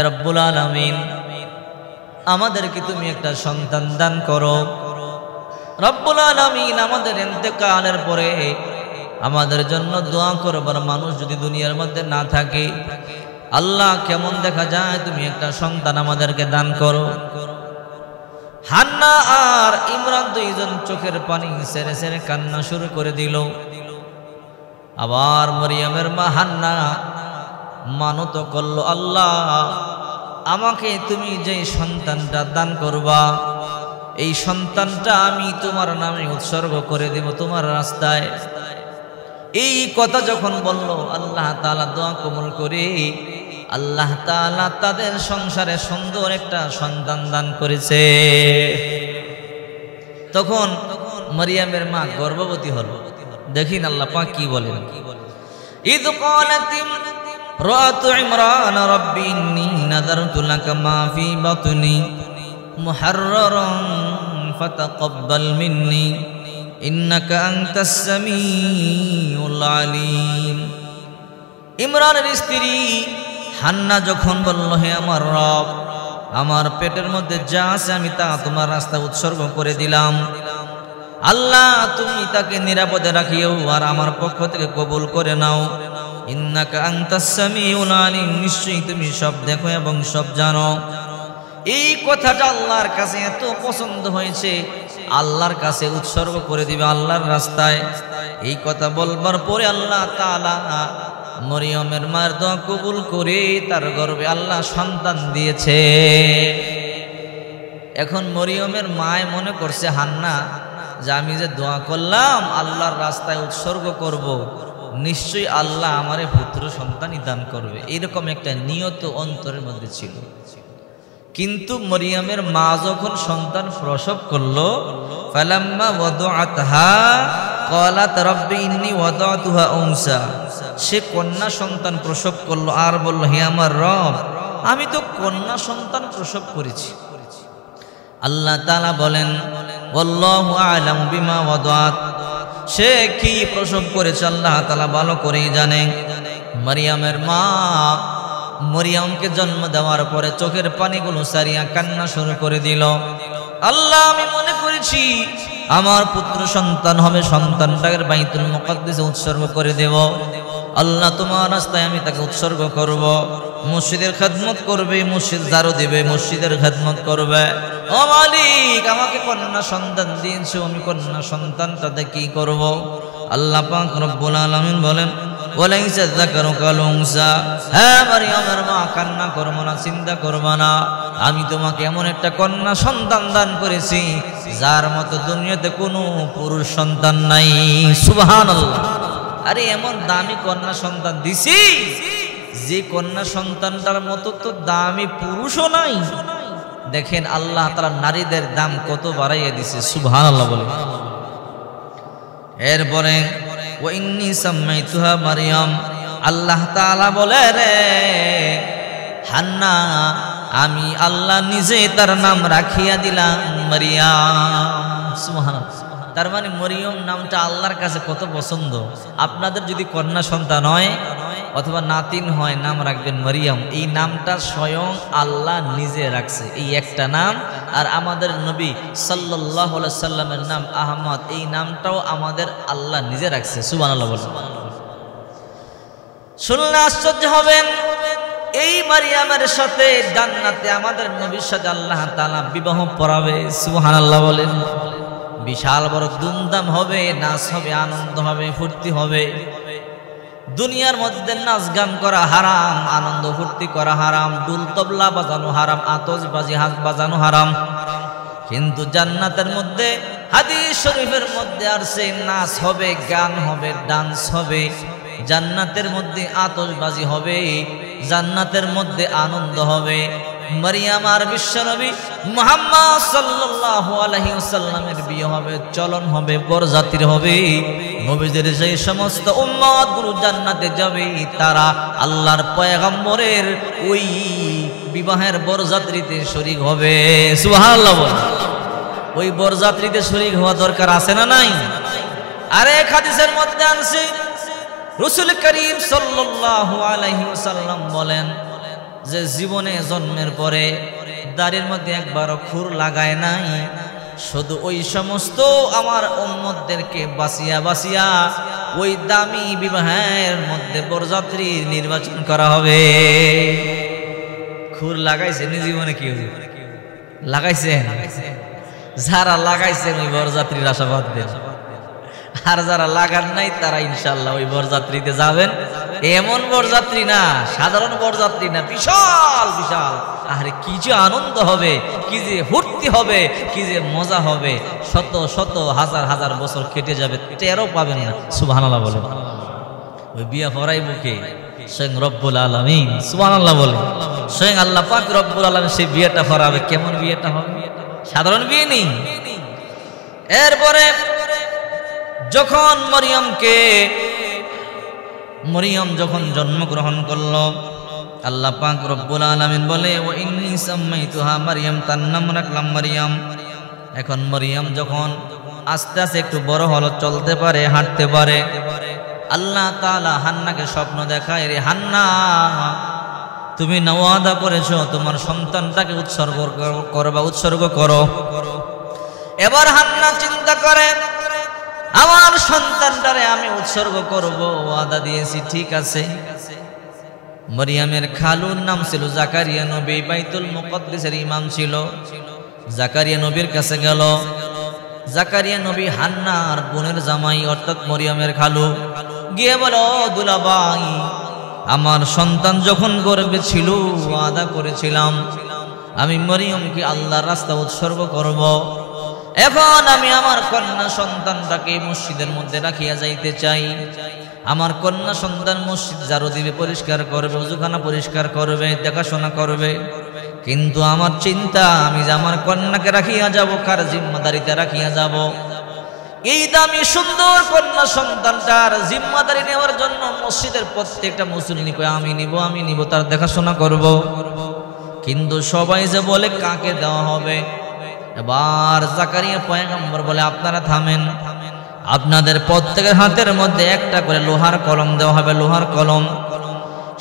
রব্বুল আলামিন আমাদেরকে তুমি একটা সন্তান দান করো। রব্বুল আলামিন আমাদের ইন্তেকালের পরে আমাদের জন্য দোয়া করবার মানুষ যদি দুনিয়ার মধ্যে না থাকে, আল্লাহ কেমন দেখা যায় তুমি একটা সন্তান আমাদেরকে দান করো। হান্না আর ইমরান দুইজন চোখের পানি ছেড়ে ছেড়ে কান্না শুরু করে দিল। আবার মরিয়মের মা হান্না মানত করলো, আল্লাহ আমাকে তুমি যে সন্তানটা দান করবা এই সন্তানটা আমি তোমার নামে উৎসর্গ করে দেব তোমার রাস্তায়। এই কথা যখন বলল, আল্লাহ তাআলা দোয়া কবুল করে আল্লাহ তাআলা তাদের সংসারে সুন্দর একটা সন্তান দান করেছে। তখন মরিয়মের মা গর্ভবতী হলো। দেখেন আল্লাহ পাক কি বলেন, ইদ ক্বালাত রাতু ইমরান রব্বি ইন্নী নাযারতু লাকা মা ফি বাতনি মুহাররারান ফাতাকাব্বাল মিন্নি ইন্নাকা আনতাস সামিউল আলিম। ইমরানের স্ত্রী হান্না যখন বলল, হে আমার রব, আমার পেটের মধ্যে যা আছে আমি তা তোমার রাস্তায় উৎসর্গ করে দিলাম। আল্লাহ তুমি তাকে নিরাপদে রাখিও আর আমার পক্ষ থেকে কবুল করে নাও। ইন্নাকা আনতাস সামিউল আলিম, নিশ্চয়ই তুমি সব দেখো এবং সব জানো। এই কথাটা আল্লাহর কাছে এত পছন্দ হয়েছে, আল্লাহর কাছে উৎসর্গ করে দিবে আল্লাহর রাস্তায়। এই কথা বলবার পরে আল্লাহ তাআলা মরিয়মের মায়ের দোয়া কবুল করে তার গর্ভে আল্লাহ সন্তান দিয়েছে। এখন মরিয়মের মায় মনে করছে হান্না যে আমি যে দোয়া করলাম আল্লাহর রাস্তায় উৎসর্গ করব, নিশ্চয়ই আল্লাহ আমারে পুত্র সন্তানই দান করবে, এরকম একটা নিয়ত অন্তরের মধ্যে ছিল। কিন্তু মরিয়মের মা যখন সন্তান প্রসব করলো, ফালাম্মা ওয়াদআতহা ক্বালাত রব্বি ইন্নী ওয়াদআতুহা উনসা, সে কন্যা সন্তান প্রসব করলো আর বলল, হে আমার রব, আমি তো কন্যা সন্তান প্রসব করেছি। আল্লাহ তাআলা বলেন, ওয়াল্লাহু আ'লামু বিমা ওয়াদআত, সে কি প্রসব করেছে আল্লাহ তাআলা ভালো করেই জানে। মরিয়মের মা মরিয়মকে জন্ম দেওয়ার পরে চোখের পানিগুলো সারিয়া কান্না শুরু করে দিল। আল্লাহ আমি মনে করেছি আমার পুত্র সন্তান হবে, সন্তানটাকে বাইতুল মুকাদ্দাসে উৎসর্গ করে দেব। আল্লাহ তোমার রাস্তায় আমি তাকে উৎসর্গ করব, মসজিদের খেদমত করবে, মসজিদ ঝাড়ু দিবে, মসজিদের খেদমত করবে। ও মালিক, আমাকে কন্যা সন্তান দিয়েছো, আমি কন্যা সন্তানটাতে কি করব? আল্লাহ পাক রব্বুল আলামিন বলেন, ওয়ালাইসা যাকারু কাল উনসা, হ্যাঁ মরিয়মের মা কান্না করবো না, চিন্তা করবো না, আমি তোমাকে এমন একটা কন্যা সন্তান দান করেছি যার মতো দুনিয়াতে কোনো পুরুষ সন্তান নাই। সুবহানাল্লাহ। আরে এমন দামি কন্যা সন্তান দিছি যে কন্যা সন্তানটার মতো তো দামি পুরুষও নাই। দেখেন আল্লাহ তাআলা নারীদের দাম কত বাড়াইয়া দিছে। সুবহানাল্লাহ বলে। এরপরে ওয়া ইন্নী সাম্মাইতুহা মারইয়াম, আল্লাহ তাআলা বলে, রে হান্না, আমি আল্লাহ নিজে তার নাম রাখিয়া দিলাম মারইয়াম। সুবহানাল্লাহ। তার মানে মরিয়ম নামটা আল্লাহর কাছে কত পছন্দ। আপনাদের যদি কন্যা সন্তান হয় অথবা নাতিন হয়, নাম রাখবেন মরিয়ম। এই নামটা স্বয়ং আল্লাহ নিজে রাখছে, এই একটা নাম। আর আমাদের নবী সাল্লাল্লাহু আলাইহি সাল্লামের নাম আহমদ, এই নামটাও আমাদের আল্লাহ নিজে রাখছে। সুবহানাল্লাহ বলেন। শুনলে আশ্চর্য হবেন, এই মারিয়ামের সাথে জান্নাতে আমাদের নবীর সাথে আল্লাহ তাআলা বিবাহ পড়াবে। সুবহানাল্লাহ বলেন। বিশাল বড় ধুমধাম হবে, নাচ হবে, আনন্দ হবে, ফুর্তি হবে। দুনিয়ার মধ্যে নাচ গান করা হারাম, আনন্দ ফুর্তি করা হারাম, দুল তবলা বাজানো হারাম, আতশবাজি হাত বাজানো হারাম। কিন্তু জান্নাতের মধ্যে হাদিস শরীফের মধ্যে আসছে নাচ হবে, গান হবে, ডান্স হবে, জান্নাতের মধ্যে আতশবাজি হবে, জান্নাতের মধ্যে আনন্দ হবে। মরিয়ম আর বিশ্বনবী মুহাম্মদ সাল্লাল্লাহু আলাইহি ওয়াসাল্লামের বিয়ে হবে, চলন হবে, বরযাত্রী হবে। নবীদের যে সমস্ত উম্মতগুলো জান্নাতে যাবে তারা আল্লাহর পয়গম্বরের ওই বিবাহের বরযাত্রীতে শরীক হবে। সুবহানাল্লাহ। ওই বরযাত্রীতে শরীক হওয়া দরকার আছে না নাই? আরেক হাদিসের মধ্যে আছে রাসূল করিম সাল্লাল্লাহু আলাইহি ওয়াসাল্লাম বলেন, যে জীবনে জন্মের পরে দাড়ির মধ্যে একবারও খুর লাগায় নাই, শুধু ওই সমস্ত আমার উম্মতদেরকে বাঁচিয়া বাঁচিয়া ওই দামি বিবাহের মধ্যে বরযাত্রী নির্বাচন করা হবে। খুর লাগাইছেন জীবনে কি লাগাইছেন? যারা লাগাইছেন ওই বরযাত্রীর আশাবাদ দেন, আর যারা লাগান নাই তারা ইনশাল্লাহ ওই বরযাত্রীতে যাবেন। এমন বরযাত্রী না, সাধারণ বরযাত্রী না, বিশাল বিশাল। আরে কি যে আনন্দ হবে, কি যে ফুর্তি হবে, কি যে মজা হবে। শত শত হাজার হাজার বছর কেটে যাবে, টেরও পাবেন না। সুবহানাল্লাহ বলে। ওই বিয়া পড়াই মুখে স্বয়ং রব্বুল আলামিন, সুবহানাল্লাহ বলে, স্বয়ং আল্লাহ পাক রব্বুল আলামিন সেই বিয়েটা পড়াবে। কেমন বিয়েটা হবে? সাধারণ বিয়ে নেই। এরপরে যখন মরিয়ম যখন জন্মগ্রহণ করলো, আল্লাহ পাক রব্বুল আলামিন বলে ওয়া ইন্নী সাম্মাইতুহা মারইয়াম, তার নাম রাখলাম মারইয়াম। এখন মরিয়ম যখন আস্তে আস্তে একটু বড় হলো, চলতে পারে, হাঁটতে পারে, আল্লাহ তাআলা হান্নাকে স্বপ্ন দেখায়, রে হান্না, তুমি ওয়াদা করেছো তোমার সন্তানটাকে উৎসর্গ করো। এবার হান্না চিন্তা করে, আমার সন্তানটারে আমি উৎসর্গ করব, ওয়াদা দিয়েছি, ঠিক আছে। মরিয়মের খালুর নাম ছিল জাকারিয়া নবী, বাইতুল মুকদ্দিসের ইমাম ছিল। জাকারিয়া নবীর কাছে গেল। জাকারিয়া নবী হান্নার বোনের জামাই অর্থাৎ মরিয়মের খালু, গিয়ে বলো, দুলাভাই, আমার সন্তান যখন গর্ভে ছিল ওয়াদা করেছিলাম আমি মরিয়মকে আল্লাহর রাস্তা উৎসর্গ করব। এখন আমি আমার কন্যা সন্তানটাকে মসজিদের মধ্যে রাখিয়া যাইতে চাই। আমার কন্যা সন্তান মসজিদ ঝাড়ু দিবে, পরিষ্কার করবে, ওযুখানা পরিষ্কার করবে, দেখাশোনা করবে। কিন্তু আমার চিন্তা, আমি যে আমার কন্যাকে রাখিয়া যাব, কার জিম্মাদারিতে রাখিয়া যাব? এই দামি সুন্দর কন্যা সন্তানটার জিম্মাদারি নেওয়ার জন্য মসজিদের প্রত্যেকটা মুসল্লি কয় আমি নিব, তার দেখাশোনা করব। কিন্তু সবাই যে বলে কাকে দেওয়া হবে। এবার জাকারিয়া পয়গম্বর বলে, আপনারা থামেন, আপনাদের প্রত্যেকের হাতের মধ্যে একটা করে লোহার কলম দেওয়া হবে, লোহার কলম।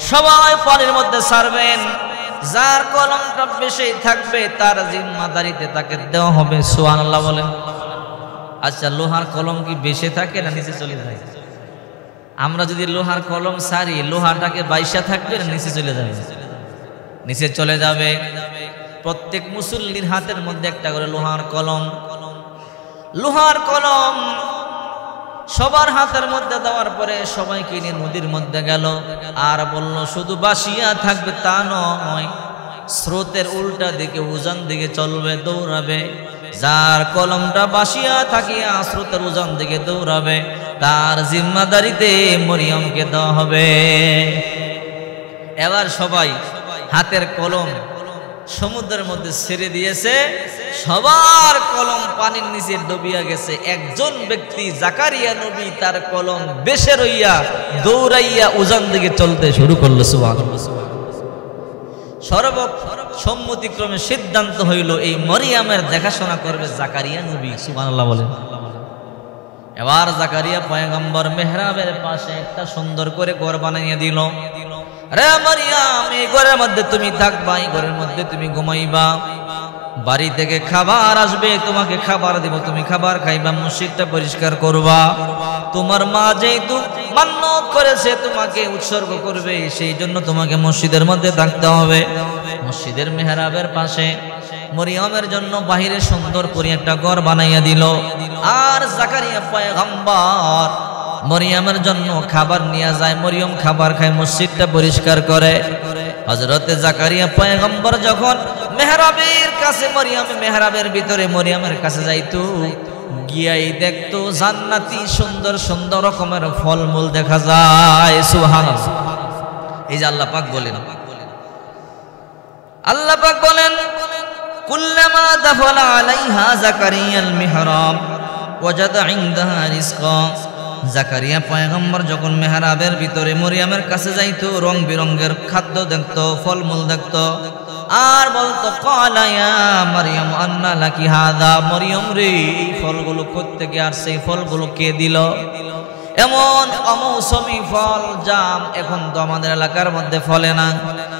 সবাই পানির মধ্যে ছাড়বেন, যার কলমটা বেশি থাকবে তার জিম্মাদারিতে তাকে দেওয়া হবে। সুবহানাল্লাহ বলেন। আচ্ছা, লোহার কলম কি বেশি থাকে না নিচে চলে যায়? আমরা যদি লোহার কলম ছাড়ি, লোহাটাকে বাইসা থাকবে না নিচে চলে যাবে? নিচে চলে যাবে। প্রত্যেক মুসল্লির হাতের মধ্যে একটা করে লোহার কলম। লোহার কলম সবার হাতের মধ্যে দেওয়ার পরে সবাইকে নিয়ে নদীর মধ্যে গেল। আর বলল, শুধু বাসিয়া থাকবে তা নয়, স্রোতের উল্টা দিকে উজান দিকে চলবে, দৌড়াবে। যার কলমটা বাসিয়া থাকিয়া স্রোতের উজান দিকে দৌড়াবে, তার জিম্মাদারিতে মরিয়মকে দেওয়া হবে। এবার সবাই হাতের কলম সমুদ্রের মধ্যে ছেড়ে দিয়েছে, সবার কলম পানির নিচে ডুবিয়া গেছে। একজন ব্যক্তি জাকারিয়া নবী তার কলম বেশে রইয়া দৌড়াইয়া উজান দিকে চলতে শুরু করলো। সুবহানাল্লাহ। সর্বসম্মতিক্রমে সিদ্ধান্ত হইল এই মরিয়মের দেখাশোনা করবে জাকারিয়া নবী। সুবহানাল্লাহ বলেন। এবার জাকারিয়া পয়গম্বর মেহরাবের পাশে একটা সুন্দর করে ঘর বানাইয়া দিল। রে মরিয়ম, এই ঘরের মধ্যে তুমি থাকবা, এই ঘরের মধ্যে তুমি ঘুমাইবা। বাড়ি থেকে খাবার আসবে, তোমাকে খাবার দিব, তুমি খাবার খাইবা, মসজিদটা পরিষ্কার করবা। তোমার মা যেহেতু মান্নত করেছে তোমাকে উৎসর্গ করবে, সেই জন্য তোমাকে মসজিদের মধ্যে থাকতে হবে। মসজিদের মেহরাবের পাশে মরিয়মের জন্য বাহিরে সুন্দর করে একটা ঘর বানাইয়া দিল। আর জাকারিয়া পয়গম্বর মরিয়মের জন্য খাবার নিয়ে যায়, মরিয়ম খাবার খায়, মসজিদটা পরিষ্কার করে। হযরতে জাকারিয়া পয়গম্বর যখন মেহরাবের কাছে, মেহরাবের ভিতরে মরিয়মের কাছে যাইতো, গিয়াই দেখতো জান্নাতি সুন্দর সুন্দর রকমের ফলমূল দেখা যায়। সুবহানাল্লাহ। এই যে আল্লাহ পাক বলেন, কুল্লামা দাখালা আলাইহা জাকারিয়াল মিহরাব ওয়াজাদা ইনদাহা রিজকা। জাকারিয়া পয়গম্বর যখন মেহরাবের ভিতরে মরিয়মের কাছে যাইতো, রং বেরঙের খাদ্য দেখতো, ফলমূল দেখতো, আর বলতো, ক্বালা ইয়া মারইয়াম আন্না লাকি হাযা। মরিয়ম রে, এই ফলগুলো কোত্থেকে আসছে, এই ফলগুলো কে দিল? এমন অমৌসুমী ফল, জাম এখন তো আমাদের এলাকার মধ্যে ফলে না।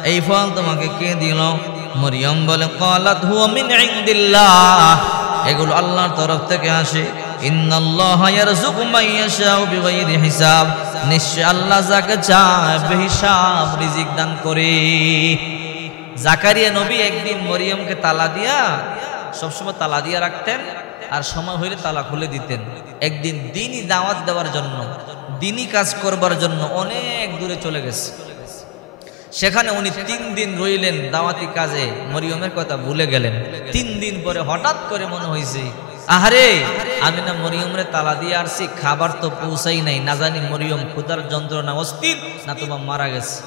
এই ফল তোমাকে কে দিল? মরিয়ম বলে ক্বালাত হুয়া মিন ইনদিল্লাহ, এগুলো আল্লাহর তরফ থেকে আসে। ইন্নাল্লাহা ইয়ারযুকু মান ইয়াশাউ বিগাইরি হিসাব, নিশ্চয় আল্লাহ যাকে চায় বেহিসাব রিজিক দান করে। জাকারিয়া নবী একদিন মরিয়মকে তালা দিয়া, সবসময় তালা দিয়া রাখতেন, আর সময় হইলে তালা খুলে দিতেন। একদিন দিনই দাওয়াত দেওয়ার জন্য, দিনই কাজ করবার জন্য অনেক দূরে চলে গেছে। সেখানে উনি 3 দিন রইলেন দাওয়াতি কাজে, মরিয়মের কথা ভুলে গেলেন। 3 দিন পরে হঠাৎ করে মনে হয়েছে, আহারে আমি না মরিয়মরে তালা দিয়ে আসছি, খাবার তো পৌঁছাই নাই, না জানি মরিয়ম ক্ষুধার যন্ত্রণা অস্থির না তোমার মারা গেছে।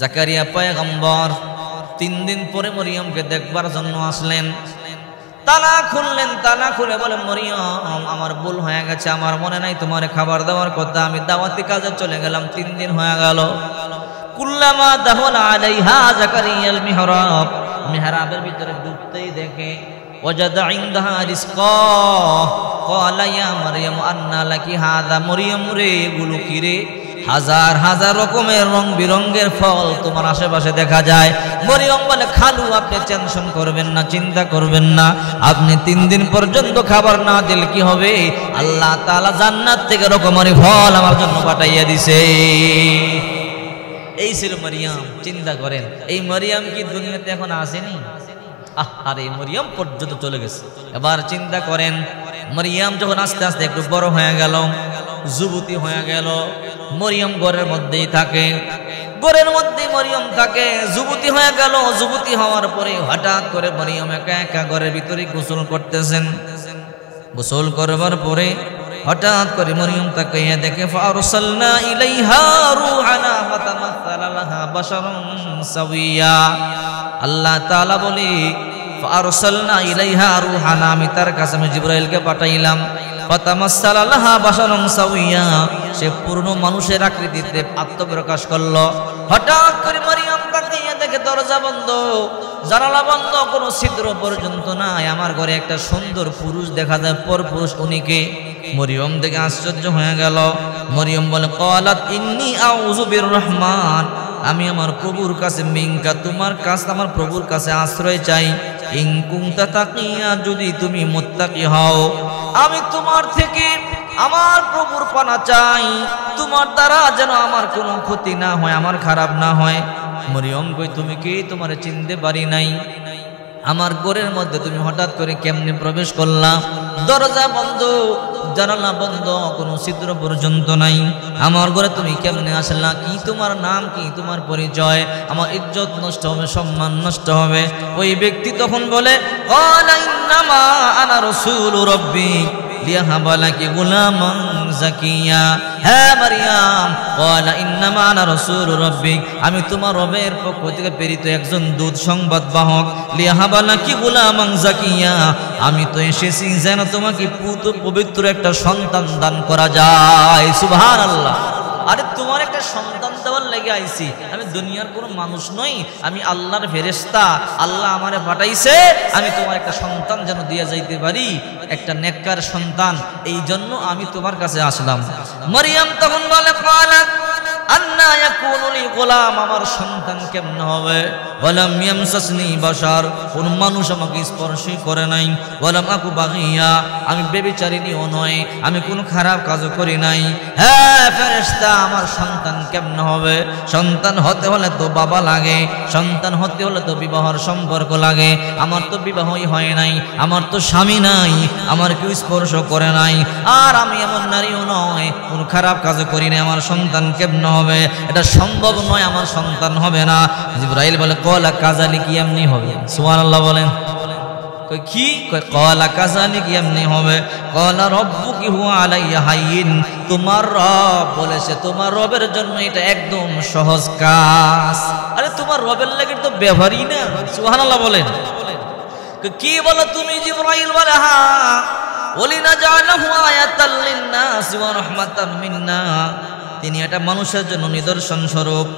জাকারিয়া পয়গম্বর 3 দিন পরে মরিয়মকে দেখবার জন্য আসলেন। তালা খুললেন, তালা খুলে বলে মরিয়ম আমার ভুল হয়ে গেছে, আমার মনে নাই তোমার খাবার দেওয়ার কথা, আমি দাওয়াতি কাজে চলে গেলাম, 3 দিন হয়ে গেল। কুল্লামা দাখালা আলাইহা জাকারিয়াল মিহরাব, মিহরাবের ভিতরে ঢুকতেই দেখে ওয়াজাদা ইনদাহা রিজকা ক্বালা ইয়া মারইয়াম আন্না লাকি হাযা, মরিয়ম রে এগুলো কি রে? হাজার হাজার রকমের রং বিরঙ্গের ফল তোমার আশেপাশে দেখা যায়। মরিয়ম বলে খালু আপনি টেনশন করবেন না, চিন্তা করবেন না, আপনি 3 দিন পর্যন্ত খাবার না দিলে কি হবে? আল্লাহ তাআলা জান্নাত থেকে রকমারি ফল আমার জন্য পাঠাইয়া দিছে। এই ছিল মরিয়ম। চিন্তা করেন, এই মরিয়ম কি দুনিয়াতে এখন আসেনি? আরে মরিয়ম পর্যন্ত চলে গেছে। এবার চিন্তা করেন, মরিয়ম যখন আস্তে আস্তে একটু বড় হয়ে গেল, যুবতী হয়ে গেল, মরিয়ম ঘরের মধ্যেই থাকে, ঘরের মধ্যে মরিয়ম থাকে, যুবতী হয়ে গেল। যুবতী হওয়ার পরে হঠাৎ করে মরিয়ম একা একা ঘরের ভিতরে গোসল করতেছেন। গোসল করবার পরে হঠাৎ করে মরিয়ম তাকাইয়া দেখে ফারসালনা ইলাইহা রূহানা ফাতামাসসালা লাহা বাশারান সাওয়িয়া। আল্লাহ তাআলা বলে ফারসালনা ইলাইহা রূহানা, আমি তার কাছে আমি জিবরাইলকে পাঠাইলাম। ফাতামাসসালা লাহা বাশারান সাওয়িয়া, সে পূর্ণ মানুষের আকৃতিতে আত্মপ্রকাশ করলো। হঠাৎ করে মরিয়ম তাকাইয়া দেখে দরজা বন্ধ, জানালা বন্ধ, কোনো ছিদ্র পর্যন্ত নাই। আমার ঘরে একটা সুন্দর পুরুষ দেখা যায়, পরপুরুষ। উনি কে? মরিয়ম দেখে আশ্চর্য হয়ে গেল। মরিয়ম বলে ক্বালাত ইন্নী আউযু বিররহমান, আমি আমার প্রভুর কাছে, মিনকা তোমার কাছে, আমার প্রভুর কাছে আশ্রয় চাই। ইন কুনতা তাকিয়া, যদি তুমি মুত্তাকি হও, আমি তোমার থেকে আমার প্রভুর পানা চাই, তোমার দ্বারা যেন আমার কোনো ক্ষতি না হয়, আমার খারাপ না হয়। মরিয়ম কই তুমি কি? তোমারে চিনতে পারি নাই, আমার ঘরের মধ্যে তুমি হঠাৎ করে কেমনে প্রবেশ করলা? দরজা বন্ধ, জানালা বন্ধ, কোনো ছিদ্র পর্যন্ত নাই, আমার ঘরে তুমি কেমনে আসলা? কি তোমার নাম, কি তোমার পরিচয়? আমার ইজ্জত নষ্ট হবে, সম্মান নষ্ট হবে। ওই ব্যক্তি তখন বলে ক্বালা ইন্নামা আনা রাসূলু রাব্বিক লিয়াহাবা লাকি গুলামান যাকিয়া। হ্যাঁ মারিয়াম, ক্বালা ইন্নামা আনা রাসূলু রাব্বিক, আমি তোমার রবের পক্ষ থেকে প্রেরিত একজন দূত, সংবাদ বাহক। লিয়াহাবা লাকি গুলামান যাকিয়া, আমি তো এসেছি যেন তোমাকে পবিত্র একটা সন্তান দান করা যায়। সুবহানাল্লাহ। আরে তোমার একটা সন্তান দেওয়ার লেগে আইছি, আমি দুনিয়ার কোনো মানুষ নই, আমি আল্লাহর ফেরেশতা, আল্লাহ আমারে পাঠাইছে, আমি তোমার একটা সন্তান যেন দিয়ে যাইতে পারি, একটা নেককার সন্তান, এই জন্য আমি তোমার কাছে আসলাম। মরিয়ম তখন বলে ক্বালাত আন্না ইয়াকুনু লি গোলাম, আমার সন্তান কেমনে হবে? ওয়ালাম ইয়ামসাসনি বাশার, কোন মানুষ আমাকে স্পর্শই করে নাই। ওয়ালাম আকু বাগিয়া, আমি ব্যভিচারিণীও নয়, আমি কোনো খারাপ কাজও করি নাই। হ্যাঁ ফেরেশতা, আমার সন্তান কেমনে হবে? সন্তান হতে হলে তো বাবা লাগে, সন্তান হতে হলে তো বিবাহর সম্পর্ক লাগে। আমার তো বিবাহই হয় নাই, আমার তো স্বামী নাই, আমার কেউ স্পর্শ করে নাই, আর আমি এমন নারীও নয়, কোন খারাপ কাজও করি নাই, আমার সন্তান কেমনে হবে? এটা সম্ভব নয়, আমার সন্তান হবে না। জিবরাইল বলে ক্বালা কাযালিকা, এমনি হবে। সুবহানাল্লাহ বলেন। কই কি? কই ক্বালা কাযালিকা, এমনি হবে। ক্বালা রাব্বুকি হুয়া আলাইয়া হায়্যিন, তোমার রব বলেছে, তোমার রবের জন্য এটা একদম সহজ কাজ। আরে তোমার রবের লাগি তো ব্যবহারই না। সুবহানাল্লাহ বলেন। কি বলো তুমি? জিবরাইল বলে হ্যাঁ, ওয়ালিনা জাআলাহু আয়াতাল লিন-নাসি ওয়া রাহমাতাম মিন্না, তিনি এটা মানুষের জন্য নিদর্শন স্বরূপ।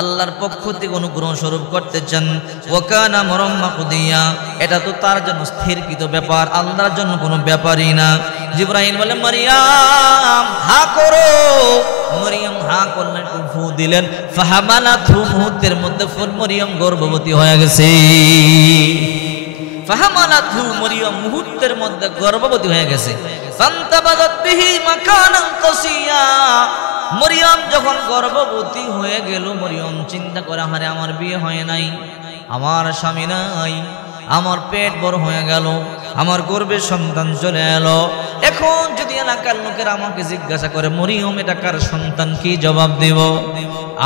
আল্লাহর পক্ষ থেকে অনুগ্রহ স্বরূপ করতেছেন। ওয়াকানা আমরুম মাকদিয়া, এটা তো তার জন্য স্থিরকৃত ব্যাপার, আল্লাহর জন্য কোনো ব্যাপারই না। জিবরাইল বলে মারিয়াম হা করো। মরিয়ম হা করলেন, ফু দিলেন। ফাহামালাতহু, মুহূর্তের মধ্যে মরিয়ম গর্ভবতী হয়ে গেছে। ফাহামালাতহু, মরিয়ম মুহূর্তের মধ্যে গর্ভবতী হয়ে গেছে। ফান্তাবাযাত বিহি মাকানান কাসিয়া, মরিয়ম যখন গর্ভবতী হয়ে গেল, মরিয়ম চিন্তা করে আরে আমার বিয়ে হয় নাই, আমার স্বামী নাই, আমার পেট বড় হয়ে গেল, আমার গর্ভে সন্তান চলে এলো। এখন যদি এলাকার লোকেরা আমাকে জিজ্ঞাসা করে মরিয়ম এটা কার সন্তান, কি জবাব দেব?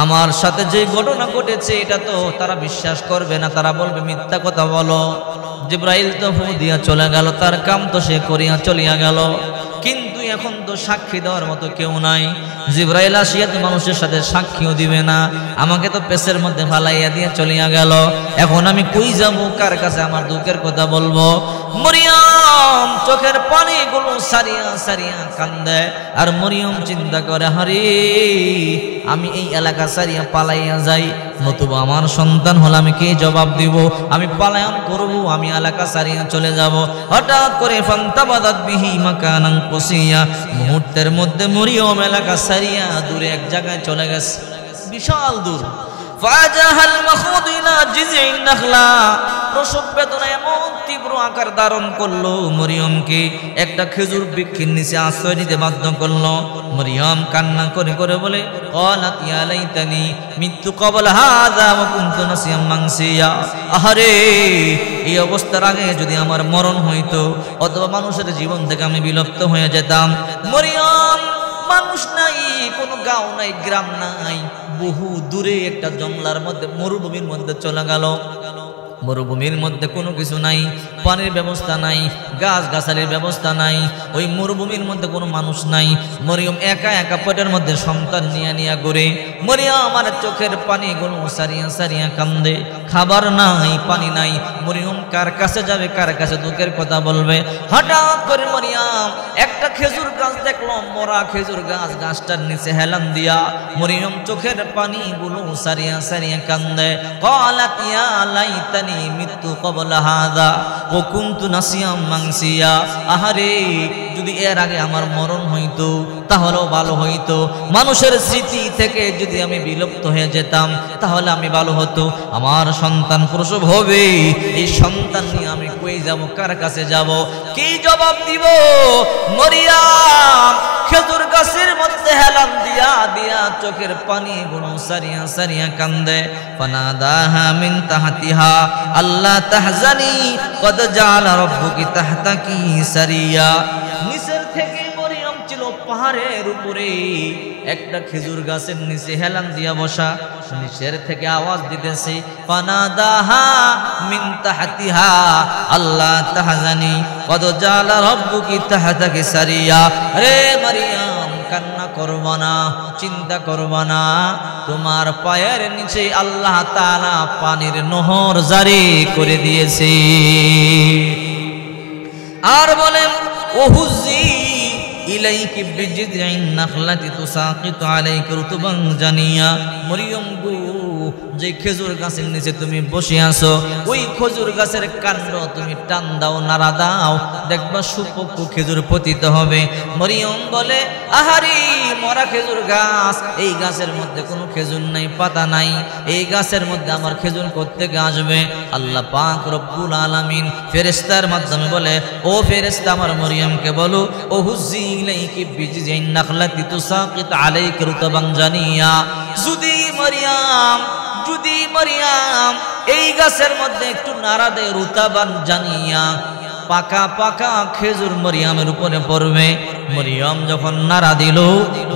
আমার সাথে যে ঘটনা ঘটেছে এটা তো তারা বিশ্বাস করবে না, তারা বলবে মিথ্যা কথা বলো। জিবরাইল তো ফু দিয়া চলে গেল, তার কাম তো সে করিয়া চলিয়া গেল, কিন্তু এখন তো সাক্ষী দেওয়ার মতো কেউ নাই। জিবরাইল আসিয়া তো মানুষের সাথে সাক্ষীও দিবে না, আমাকে তো পেশের মধ্যে ফালাইয়া দিয়ে চলিয়া গেল, এখন আমি কই যাব, কার কাছে আমার দুঃখের কথা বলবো? মরিয়ম চোখের পানিগুলো সারিয়া সারিয়া কান্দে, আর মরিয়ম চিন্তা করে হারে আমি এই এলাকা সারিয়া পালাইয়া যাই, নতুবা আমার সন্তান হলে আমি কে জবাব দিব? আমি পালায়ন করব, আমি এলাকা সারিয়া চলে যাব। হঠাৎ করে ফান্তাবাযাত বিহি মাকানান কাসিয়া, মুহূর্তের মধ্যে মরিয়ম এলাকা সারিয়া দূরে এক জায়গায় চলে গেছে, বিশাল দূর। ফাজাহাল মাখুদ ইলা জিযইন নাখলা, প্রসব বেদনা এমন তীব্র আকার ধারণ করলো, মরিয়মকে একটা খেজুর বৃক্ষের নিচে আশ্রয় নিতে বাধ্য করলো। মরিয়ম কান্না করে করে বলে ক্বালাত ইয়া লাইতানি মিতু ক্বাবলা হাযা ওয়া কুনতু নাসিয়াম মানসিয়া, আহারে এই অবস্থার আগে যদি আমার মরণ হইতো, অথবা মানুষের জীবন থেকে আমি বিলুপ্ত হয়ে যেতাম। মরিয়ম মানুষ নাই, কোনো গাঁও নাই, গ্রাম নাই, বহু দূরে একটা জঙ্গলার মধ্যে মরুভূমির মধ্যে চলে গেল। মরুভূমির মধ্যে কোনো কিছু নাই, পানির ব্যবস্থা নাই, গাছ গাছালির ব্যবস্থা নাই, ওই মরুভূমির মধ্যে কোনো মানুষ নাই। মরিয়ম একা একা পেটের মধ্যে সন্তান নিয়ে নিয়ে ঘুরে। মরিয়ম আমার চোখের পানিগুলো সারিয়া সারিয়া কান্দে, খাবার নাই, পানি নাই। মরিয়ম কার কাছে যাবে, কার কাছে দুঃখের কথা বলবে? হঠাৎ করে মরিয়ম একটা খেজুর গাছ দেখলো, মরা খেজুর গাছ, গাছটার নিচে হেলান দিয়া মরিয়ম চোখের পানিগুলো সারিয়া সারিয়া কান্দে। ক্বালাত ইয়া লাইতানি মিতু ক্বাবলা হাযা ওয়া কুনতু নাসিয়াম মানসিয়া, আহারে যদি এর আগে আমার মরণ হইতো তাহলেও ভালো হইতো, মানুষের স্মৃতি থেকে যদি আমি বিলুপ্ত হয়ে যেতাম তাহলে আমি ভালো হতো। আমার সন্তান প্রসব হবে, এই সন্তান নিয়ে আমি কই যাব, কার কাছে যাব, কি জবাব দিব? মরিয়ম খেজুর গাছের মধ্যে হেলান দিয়া দিয়া চোখের পানিগুলো সারিয়া সারিয়া কান্দে। ফানাদাহা মিন তাহতিহা আল্লাহ তাহজানি কদ জাআলা রাব্বুকি তাহতাকি সারিয়া, নিচের থেকে মরিয়ম ছিল পাহাড়ের উপরে, একটা খেজুর গাছের নিচে হেলান দিয়া বসা, নিচের থেকে আওয়াজ দিতেছে ফানাদাহা মিন তাহতিহা আল্লাহ তাহজানি কদ জাআলা রাব্বুকি তাহতাকি সারিয়া। রে মরিয়ম কান্না করবা না, চিন্তা করবা না, তোমার পায়ের নিচে আল্লাহ তাআলা পানির নহর জারি করে দিয়েছে। আর বলেন ওহুজি ইলাইকি বিজিদিন নাখলাতি তুসাকিতু আলাইকা রুতবান জানিয়া, মরিয়ম গো যে খেজুর গাছের নিচে তুমি বসে আছো, ওই খেজুর গাছের কাণ্ড তুমি টান দাও, নাড়া দাও, দেখবা সুপক্ষ খেজুর পতিত হবে। মরিয়ম বলে আহারি মরা খেজুর গাছ, এই গাছের মধ্যে কোনো খেজুর নাই, পাতা নাই, এই গাছের মধ্যে আমার খেজুর কোত্থেকে আসবে? আল্লাহ পাক রব্বুল আলামিন ফেরেশতার মাধ্যমে বলে ও ফেরেশতা আমার মরিয়মকে বলো ও হুজি ইলাইকি বিজিদিন নাখলাতি তুসাকিতু আলাইকা রুতবান জানিয়া, যদি মরিয়ম এই গাছের মধ্যে একটু নাড়া দেয়, রুতাবান জানিয়া পাকা পাকা খেজুর মরিয়মের উপরে পড়বে। মরিয়ম যখন নাড়া দিল,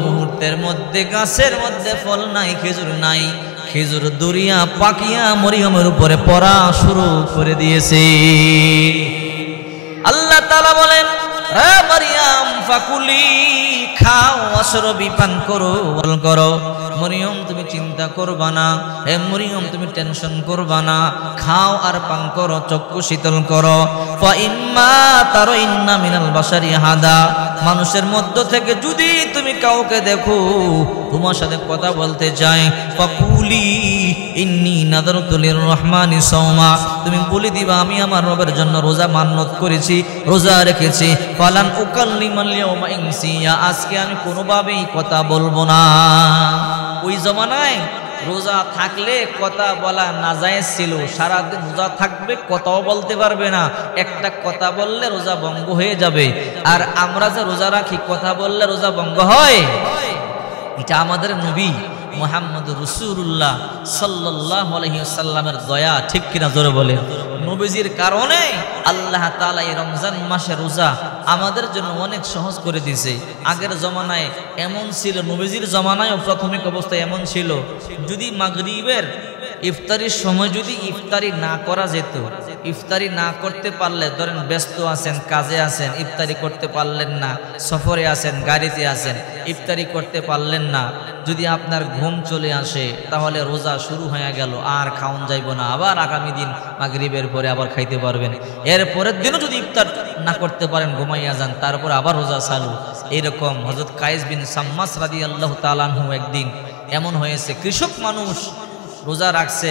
মুহূর্তের মধ্যে গাছের মধ্যে ফল নাই, খেজুর নাই, খেজুর দুরিয়া পাকিয়া মরিয়মের উপরে পড়া শুরু করে দিয়েছে। আল্লাহ তাআলা বলেন হে মরিয়ম ফাকুলি, খাও অশরবি পান করো করো। মরিয়ম তুমি চিন্তা করবা না, হে মরিয়ম তুমি টেনশন করবা না, খাও আর পান করো, চক্ষু শীতল করো। ফাইম্মা তারাইন্না মিনাল বাশারি হাদা, মানুষের মধ্য থেকে যদি তুমি কাউকে দেখো তোমার সাথে কথা বলতে চায়, ফাকুলি ইন্নী নাযারতু লিররহমানি সাওমা, তুমি বলে দিবা আমি আমার রবের জন্য রোজা মান্নত করেছি, রোজা রেখেছি। ফালান উকাল্লিমাল ইয়াওমা ইনসিয়া, আজকে আমি কোনোভাবেই কথা বলবো না। ওই জমানায় রোজা থাকলে কথা বলা নাজায়েজ ছিল, সারাদিন রোজা থাকবে কথাও বলতে পারবে না, একটা কথা বললে রোজা ভঙ্গ হয়ে যাবে। আর আমরা যে রোজা রাখি কথা বললে রোজা ভঙ্গ হয়, এটা আমাদের নবী মুহাম্মদ রাসূলুল্লাহ সাল্লাল্লাহু আলাইহি ওয়াসাল্লামের দয়া, ঠিক কিনা জোরে বলে। নবীজির কারণে আল্লাহ তাআলা এই রমজান মাসে রোজা আমাদের জন্য অনেক সহজ করে দিয়েছে। আগের জমানায় এমন ছিল, নবীজির জমানায় প্রাথমিক অবস্থায় এমন ছিল, যদি মাগরিবের ইফতারির সময় যদি ইফতারি না করা যেত, ইফতারি না করতে পারলে, ধরেন ব্যস্ত আছেন, কাজে আছেন, ইফতারি করতে পারলেন না, সফরে আছেন, গাড়িতে আছেন, ইফতারি করতে পারলেন না, যদি আপনার ঘুম চলে আসে তাহলে রোজা শুরু হয়ে গেল, আর খাওন যাইব না, আবার আগামী দিন মাগরিবের পরে আবার খাইতে পারবেন। এর পরের দিনও যদি ইফতার না করতে পারেন, ঘুমাইয়া যান, তারপর আবার রোজা চালু। এইরকম হযরত কায়েস বিন সাম্মাস রাদিয়াল্লাহু তাআলা আনহু একদিন এমন হয়েছে, কৃষক মানুষ রোজা রাখছে,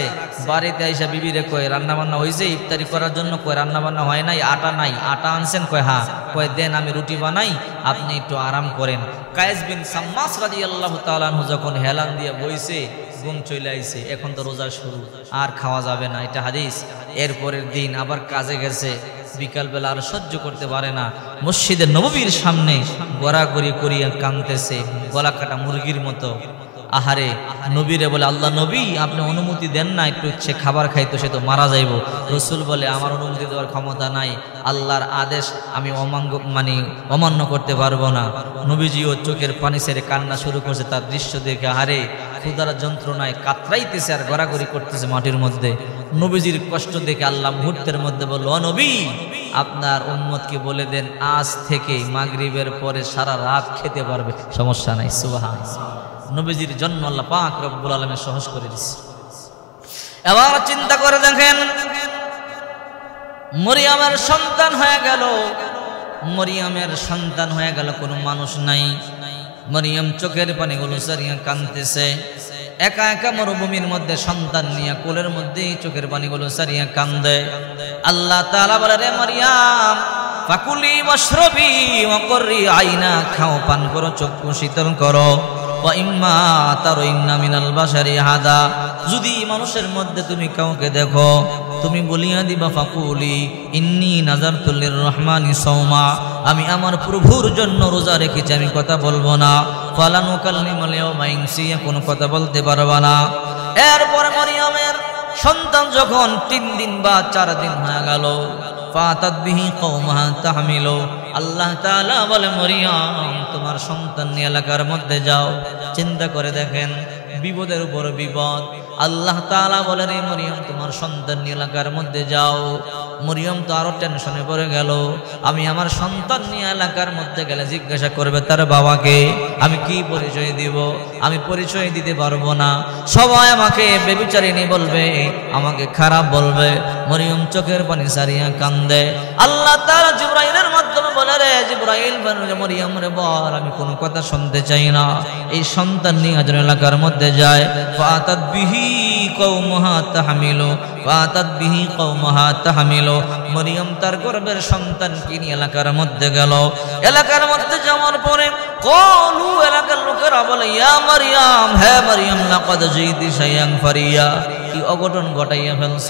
বাড়িতে আইসা বিবিরে কয় রান্না বান্না হয়েছে ইফতারি করার জন্য, কয় রান্না বান্না হয় নাই, আটা নাই, আটা আনছেন, কয় হ্যাঁ, কয় দেন আমি রুটি বানাই, আপনি একটু আরাম করেন। কায়েস বিন সাম্মাস রাদিয়াল্লাহু তাআলা আনহু যখন হেলান দিয়ে বইছে, ঘুম চলে আইছে, এখন তো রোজা শুরু, আর খাওয়া যাবে না, এটা হাদিস। এরপরের দিন আবার কাজে গেছে, বিকালবেলা আর সহ্য করতে পারে না, মসজিদে নববীর সামনে গড়াগড়ি করিয়া কাঁদতেছে, গলা কাটা মুরগির মতো। আহারে, নবীরে বলে, আল্লাহ নবী আপনি অনুমতি দেন না, একটু ইচ্ছে খাবার খাইতো, সে তো মারা যাইব। রসুল বলে, আমার অনুমতি দেওয়ার ক্ষমতা নাই, আল্লাহর আদেশ আমি অমান্য করতে পারবো না। নবীজিও চোখের পানি ছেড়ে কান্না শুরু করছে, তার দৃশ্য দেখে আহারে ক্ষুধার যন্ত্রণায় কাতরাইতেছে আর গড়াগড়ি করতেছে মাটির মধ্যে। নবীজির কষ্ট দেখে আল্লাহ মুহূর্তের মধ্যে বলল, ও নবী আপনার উম্মতকে বলে দেন আজ থেকে মাগরিবের পরে সারা রাত খেতে পারবে, সমস্যা নাই। সুবহানাল্লাহ। নবীজির জন্য আল্লাহ পাক রব্বুল আলামিন সহজ করে দিয়েছে। এবার চিন্তা করে দেখেন, মরিয়মের সন্তান হয়ে গেল, মরিয়মের সন্তান হয়ে গেল, কোনো মানুষ নাই। মরিয়ম চোখের পানিগুলো সারিয়া কাঁদতেছে, একা একা মরুভূমির মধ্যে সন্তান নিয়ে কোলের মধ্যে চোখের পানিগুলো সারিয়া কান্দে। আল্লাহ তাআলা বলে, রে মরিয়ম ফাকুলি ওয়াশরবি ওয়া কুররি আইনা, খাও পান করো, চক্ষু শীতল করো। ওয়াইম্মা তারাইন্না মিনাল বাশারি হাদা, যদি মানুষের মধ্যে তুমি কাউকে দেখো তুমি বলিয়া দিবা, ফাকুলি ইন্নী নাযারতু লিররহমানি সাওমা, আমি আমার প্রভুর জন্য রোজা রেখেছি, আমি কথা বলবো না। ফালা নুকাল্লিমাল ইয়াওমা ইনসিয়া, কোনো কথা বলতে পারবা না। এরপরে মরিয়মের সন্তান যখন 3 দিন বা 4 দিন হয়ে গেল, ফাতাত বিহি কওমাহা তাহমিলু, আল্লাহ তাআলা বলে, মরিয়ম তোমার সন্তান নিয়ে এলাকার মধ্যে যাও। চিন্তা করে দেখেন, বিপদের উপর বিপদ। আল্লাহ তাআলা বলে, রে মরিয়ম তোমার সন্তান নিয়ে এলাকার মধ্যে যাও। মরিয়ম তো আরো টেনশনে পড়ে গেল, আমি আমার সন্তান নিয়ে এলাকার মধ্যে গেলে জিজ্ঞাসা করবে তার বাবাকে, আমি কি পরিচয় দিব? আমি পরিচয় দিতে পারবো না, সবাই আমাকে বেবিচারিনী বলবে, আমাকে খারাপ বলবে। মরিয়ম চোখের পানি সারিয়া কান্দে। আল্লাহ তাআলা জিবরাইলের মাধ্যমে বলে, রে জিবরাইল মরিয়ম রে বল, আমি কোনো কথা শুনতে চাই না, এই সন্তান নিয়ে আজ এলাকার মধ্যে যায়। ফাতাত বিহি কওমাহা তাহমিলু, ফাতাত বিহি কওমাহা তাহমিলু, মরিয়ম তার গর্ভের সন্তানকে নিয়ে এলাকার মধ্যে গেল। এলাকার মধ্যে যাওয়ার পরে কলু, এলাকার লোকেরা বলে, ইয়া মরিয়ম, হে মরিয়ম লাকাদ জিতি শাইআন ফারিয়া, কি অঘটন ঘটাইয়া ফেলছ।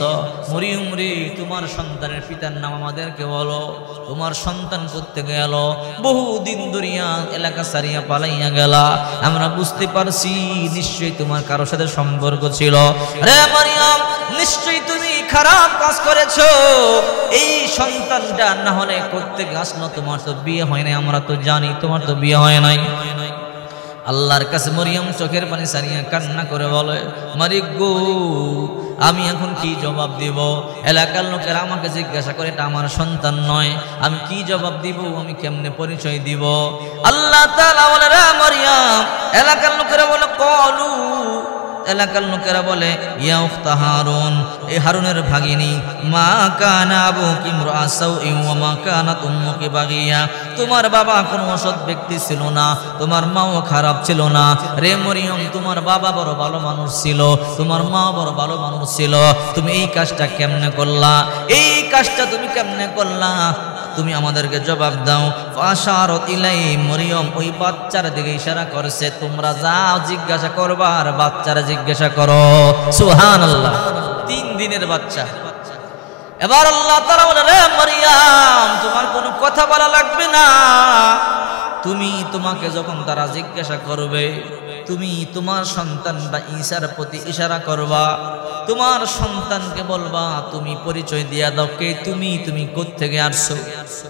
মরিয়ম রে, তোমার সন্তানের পিতার নাম আমাদেরকে বলো, তোমার সন্তান করতে গেল, বহুদিন ধরিয়া এলাকা সারিয়া পালাইয়া গেলা, আমরা বুঝতে পারছি নিশ্চয়ই তোমার কারোর সাথে সম্পর্ক ছিল। রে মরিয়ম, নিশ্চয়ই তুমি খারাপ কাজ করেছো, এই সন্তানটা না হলে করতে গাছ না, তোমার তো বিয়ে হয় নাই, আমরা তো জানি তোমার তো বিয়ে হয় নাই। আল্লাহর কাছে মরিয়ম চোখের পানি সারিয়া কান্না করে বলে, মালিক গো, আমি এখন কি জবাব দিব? এলাকার লোকেরা আমাকে জিজ্ঞাসা করে এটা আমার সন্তান নয়, আমি কি জবাব দিব? আমি কেমনে পরিচয় দিব? আল্লাহ তাআলা বলে রে মারইয়াম, এলাকার লোকেরা বলে কলু, এলাকার লোকেরা বলে ইয়া উখতা হারুন, এই হারুনের ভাগিনী, মা কানা আবুকি ইমরাআ সাউইন ওয়া মা কানাত উম্মুকি বাগিয়া, তোমার বাবা কোনো অসৎ ব্যক্তি ছিল না, তোমার মাও খারাপ ছিল না। রে মরিয়ম, তোমার বাবা বড় ভালো মানুষ ছিল, তোমার মা বড় ভালো মানুষ ছিল, তুমি এই কাজটা কেমনে করলা? এই কাজটা তুমি কেমনে করলা? তুমি আমাদেরকে জবাব দাও। ফাশারাত ইলাই, মরিয়ম ওই বাচ্চার দিকে ইশারা করছে, তোমরা যাও জিজ্ঞাসা করবা আর বাচ্চারা জিজ্ঞাসা করো। সুবহানাল্লাহ, 3 দিনের বাচ্চা। এবার আল্লাহ তাআলা বলে রে মরিয়ম, তোমার কোনো কথা বলা লাগবে না, তোমাকে যখন তারা জিজ্ঞাসা করবে, তুমি তোমার সন্তান বা ঈসার প্রতি ইশারা করবা, তোমার সন্তানকে বলবা, তুমি পরিচয় দিয়া দাও, কে তুমি, তুমি কোত্থেকে আসছো,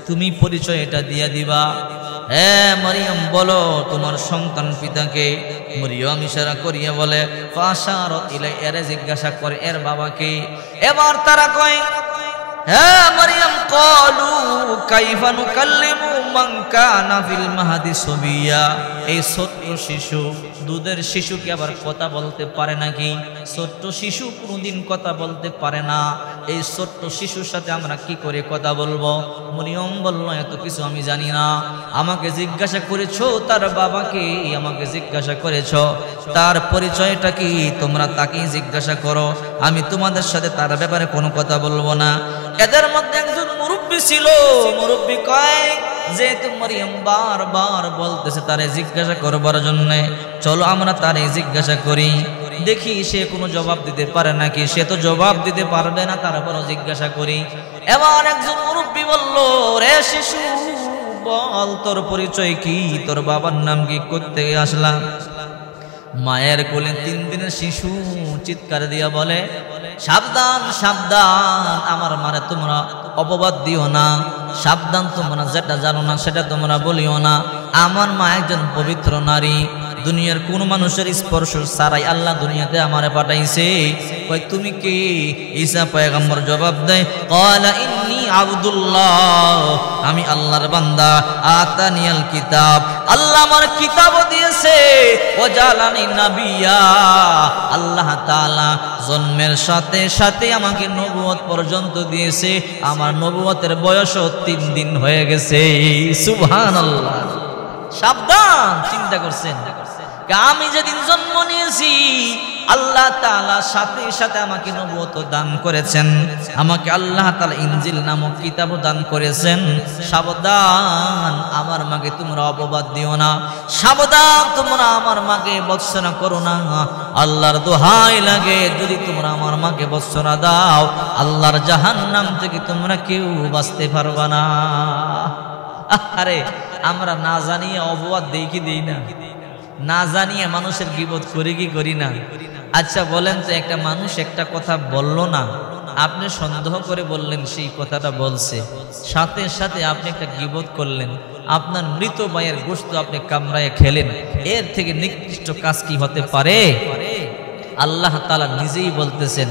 তুমি পরিচয় এটা দিয়া দিবা। হ্যাঁ মরিয়ম বলো তোমার সন্তান পিতাকে। মরিয়ম ইশারা করিয়া বলে ফাশারাত ইলাই, এরে জিজ্ঞাসা করে এর বাবাকে। এবার তারা কয় হ্যাঁ মরিয়ম, ক্বালু কাইফা নুকাল্লিমু মান কানা ফিল মাহদি সবিয়া, এই ছোট্ট শিশু, দুধের শিশু কি আবার কথা বলতে পারে নাকি? ছোট্ট শিশু কোনোদিন কথা বলতে পারে না, এই ছোট্ট শিশুর সাথে আমরা কি করে কথা বলবো? মরিয়ম বলল এত কিছু আমি জানি না, আমাকে জিজ্ঞাসা করেছো তার বাবাকে, আমাকে জিজ্ঞাসা করেছো তার পরিচয়টা কি, তোমরা তাকেই জিজ্ঞাসা করো, আমি তোমাদের সাথে তার ব্যাপারে কোনো কথা বলবো না। এদের মধ্যে একজন মুরব্বী ছিল, মুরব্বী কয় যেহেতু মরিয়ম বারবার বলতেছে তারে জিজ্ঞাসা করবার জন্য, চলো আমরা তারে জিজ্ঞাসা করি, দেখি সে কোনো জবাব দিতে পারে নাকি। সে তো জবাব দিতে পারবে না, তারপরও জিজ্ঞাসা করি। এবার একজন মুরব্বী বলল, রে শিশু বল তোর পরিচয় কি, তোর বাবার নাম কি, করতে আসলাম? মায়ের কোলে 3 দিনের শিশু চিৎকার দিয়া বলে সাবধান সাবধান, আমার মারে তোমরা অপবাদ দিও না, সাবধান, তোমরা যেটা জানো না সেটা তোমরা বলিও না। আমার মা একজন পবিত্র নারী, দুনিয়ার কোন মানুষের স্পর্শ ছাড়াই আল্লাহ দুনিয়াতে আমারে পাঠাইছে। কই তুমি কি? ঈসা পয়গম্বর জবাব দেয় ক্বালা ইন্নী আবদুল্লাহ, আমি আল্লাহর বান্দা, আতানিয়াল কিতাব, আল্লাহ আমার কিতাবও দিয়েছে, ওয়াজালানি নাবিয়্যা, আল্লাহ তাআলা জন্মের সাথে সাথে আমাকে নবুয়ত পর্যন্ত দিয়েছে, আমার নবুয়তের বয়সও 3 দিন হয়ে গেছে। সুবহানাল্লাহ। সাবধান, চিন্তা করছেন, আমি যেদিন জন্ম নিয়েছি আল্লাহ তাআলা সাথে সাথে আমাকে নবুয়ত দান করেছেন, আমাকে আল্লাহ তাআলা ইনজিল নামক কিতাব দান করেছেন। সাবধান, আমার মাকে তোমরা অপবাদ দিও না, সাবধান, তোমরা আমার মাকে ভৎসনা করো না। আল্লাহর দোহাই লাগে, যদি তোমরা আমার মাকে ভৎসনা দাও, আল্লাহর জাহান্নাম থেকে তোমরা কেউ বাঁচতে পারবা না। আরে আমরা না জানিয়ে অপবাদ দেই কি দেই না? না জানিয়ে মানুষের গীবত করি কি করি না? আচ্ছা বলেন তো, একটা মানুষ একটা কথা বলল না, আপনি সন্দেহ করে বললেন সেই কথাটা বলছে, সাথে সাথে আপনি একটা গীবত করলেন, আপনার মৃত ভাইয়ের গোশত আপনি কামড়ায় খেলেন, এর থেকে নিকৃষ্ট কাজ কি হতে পারে? আল্লাহ তাআলা নিজেই বলতেছেন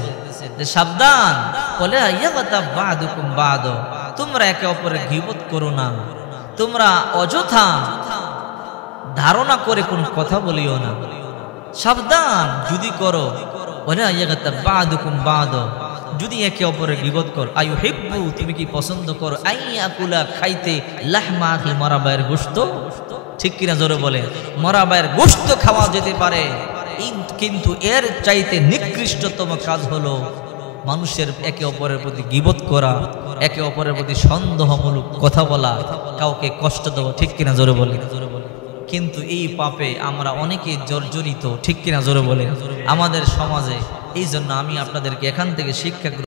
যে সাবধান, বলে ইয়াগাতা বাদুকুম বাদ, তোমরা একে অপরের গীবত করো না, তোমরা অযথা ধারণা করে কোন কথা বলিও না, সাবধান, যদি করো বলে ইয়াগাতা বাদুকুম বাদ, যদি একে অপরের গীবত করো, আইয়ুহিব্বু, তুমি কি পছন্দ করো, আইয়াকুলা, খাইতে, লাহমা আখি, মরা ভাইয়ের গোশত, ঠিক কিনা জোরে বলে, মরা ভাইয়ের গোশত খাওয়া যেতে পারে, কিন্তু এর চাইতে নিকৃষ্টতম কাজ হলো মানুষের একে অপরের প্রতি গীবত করা, একে অপরের প্রতি সন্দেহমূলক কথা বলা, কাউকে কষ্ট দেওয়া, ঠিক কিনা জোরে বলে। কিন্তু এই পাপে আমরা অনেকে জর্জরিত, ঠিক কিনা জোরে বলে আমাদের সমাজে। এই জন্য আমি আপনাদেরকে এখান থেকে শিক্ষা